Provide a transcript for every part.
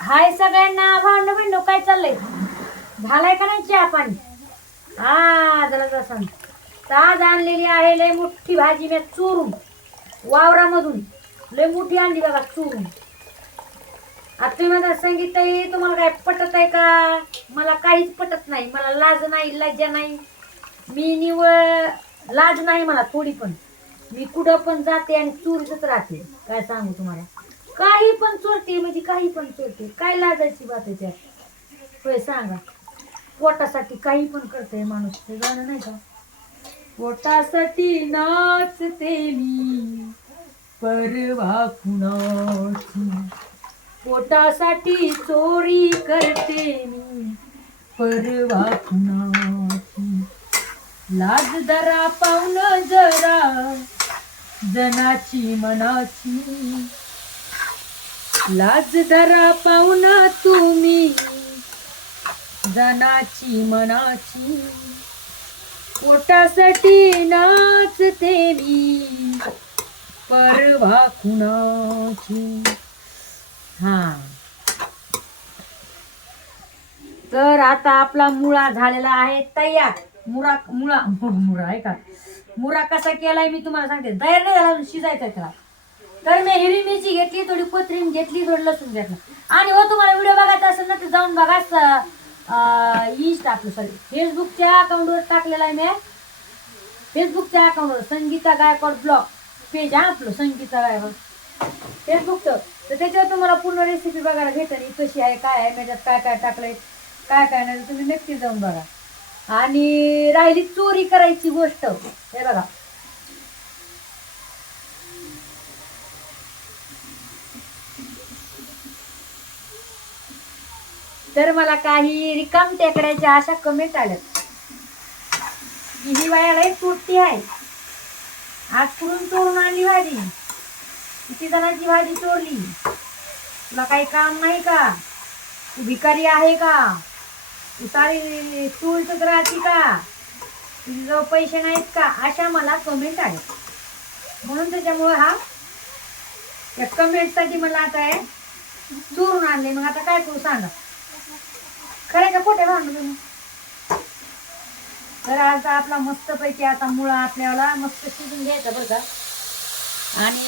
हाय सगळ्यांना भांडू भिंडू काय चाललंय? झालाय का नाही चहा पाणी? हा जरा जसं ताज आणलेली आहे लय मोठी भाजी मी चोरून. वावरामधून. लय मोठी आणली बघा चोरून. आता तुम्ही मला सांगितलंय तुम्हाला काय पटत आहे का? मला काहीच पटत नाही. मला लाज नाही लज्जा नाही. मी निवळ लाज नाही मला थोडी पण. मी कुठं पण जाते आणि चोरीतच राहते. काय सांगू तुम्हाला? काही पण चोरते म्हणजे काही पण चोरते काय लाजायची बात आहे त्यात होय सांगा. पोटासाठी काही पण करते माणूस. ते गाणं नाही का? पोटासाठी नाचते मी परवा कुणाची. पोटासाठी चोरी करते मी परवा कुणाची. लाज दरा पाहुण जरा जनाची मनाची. लाज धरा पाहुण तुम्ही. जनाची मनाची. पोटासाठी नाचते मी. परवा कुणाची. हा. तर आता आपला मुळा झालेला आहे. तयार. मुळा मुळा मुळा आहे का मुळा कसा केलाय मी तुम्हाला सांगते. तयार नाही झाला शिजायचा त्याला. तर मी हिरवी मिरची घेतली थोडी कोथरीम घेतली थोडी लसूण घेतलं. आणि हो तुम्हाला व्हिडिओ बघायचा असेल ना तर जाऊन बघा इंस्टा आपलं सॉरी फेसबुकच्या अकाउंटवर टाकलेला आहे मी. फेसबुकच्या अकाउंटवर संगीता गायकवाड ब्लॉग पेज आहे आपलं संगीता गायकवाड. फेसबुकचं तर त्याच्यावर तुम्हाला पूर्ण रेसिपी बघायला भेटेल ही कशी आहे काय आहे त्याच्यात काय काय टाकलंय काय काय नाही तुम्ही नक्की जाऊन बघा. आणि राहिली चोरी करायची गोष्ट हे बघा. तर मला काही रिकाम टेकड्याच्या अशा कमेंट आल्यात. ही वायाला तुटती आहे. आज कुठून चोरून आणली भाजी. किती जणांची भाजी चोरली तुला काही काम नाही का? तू भिकारी आहे का? तू सारी चोळतच राहते का? तुझ्याजवळ पैसे नाहीत का? अशा मला कमेंट आहेत म्हणून त्याच्यामुळं हा या कमेंटसाठी मला आता आहे चोरून आणले. मग आता काय करू सांगा? खरं पोटे भांडू तुम्ही तर आता आपला मस्तपैकी आता मुळा आपल्याला मस्त शिजून घ्यायचा बरं का. आणि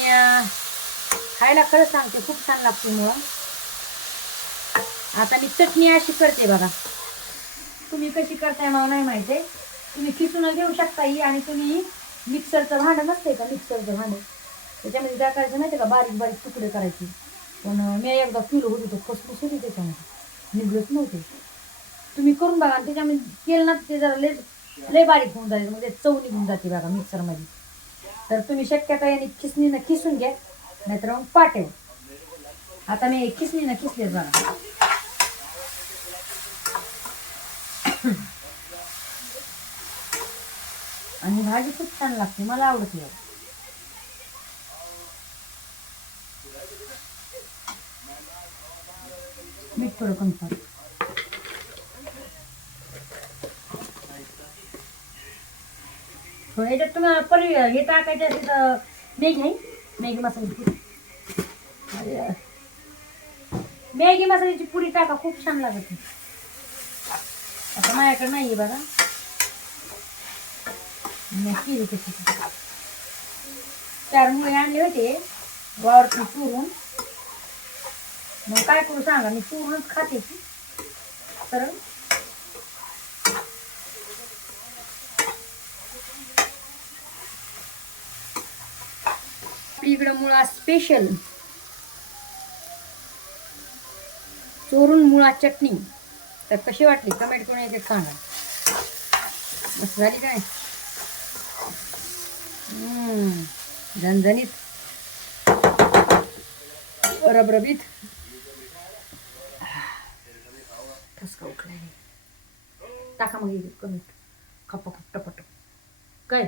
खायला खरंच सांगते खूप छान लागते मुळा. आता मी चटणी अशी करते बघा. तुम्ही कशी करताय मला नाही माहिती. तुम्ही खिसून घेऊ शकता ही आणि तुम्ही मिक्सरचं भांडं नसते का? मिक्सरचं भांडं. त्याच्यामध्ये काय करायचं माहिती का? बारीक बारीक तुकडे करायचे. पण मी एकदा किलो होती तर फसफूस होती त्याच्यामध्ये. निघलंच नव्हते. तुम्ही करून बघा आणि त्याच्यामध्ये केलं ना ते जरा लय लय बारीक होऊन जाते म्हणजे चव निघून जाते बघा मिक्सरमध्ये. तर तुम्ही शक्यता याने खिसणीनं खिसून घ्या नाहीतर मग पाठव आता मी खिसणीनं खिसले बघा. आणि भाजी खूप छान लागते मला आवडते मीठ थोडं कमी थोडं याच्यात तुम्हाला पर हे टाकायचे असेल तर मॅगी आहे मॅगी मसाल्याची मॅगी मसाल्याची पुरी टाका खूप छान लागते आता माझ्याकडे नाही आहे बघा. केली कशी चार मुळे आणले होते वावरतून चुरून. मग काय करू सांगा मी चुरूनच खाते ती. तर आपली इकडं मुळा स्पेशल चोरून मुळा चटणी. तर कशी वाटली? कमेंट करून येते सांगा. मस्त झाली काय झणझणीत रबरबीत. ठसका उठला टाका मग एक कमेंट खपा खप टपट काय?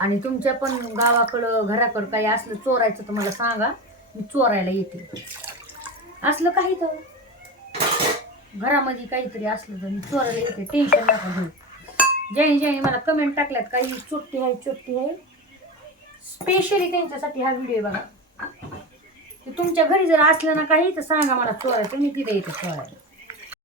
आणि तुमच्या पण गावाकडं घराकडं काही असलं चोरायचं तर मला सांगा. मी चोरायला येते. असलं काही तर. घरामध्ये काहीतरी असलं तर मी चोरायला येते. टेन्शन नका घेऊ. ज्याने ज्याने मला कमेंट टाकल्यात काही चोट्टी आहे चोट्टी आहे. स्पेशली त्यांच्यासाठी हा व्हिडिओ बघा. तुमच्या घरी जर असलं ना काही तर सांगा मला चोरायचं. मी तिथे येते चोरायला.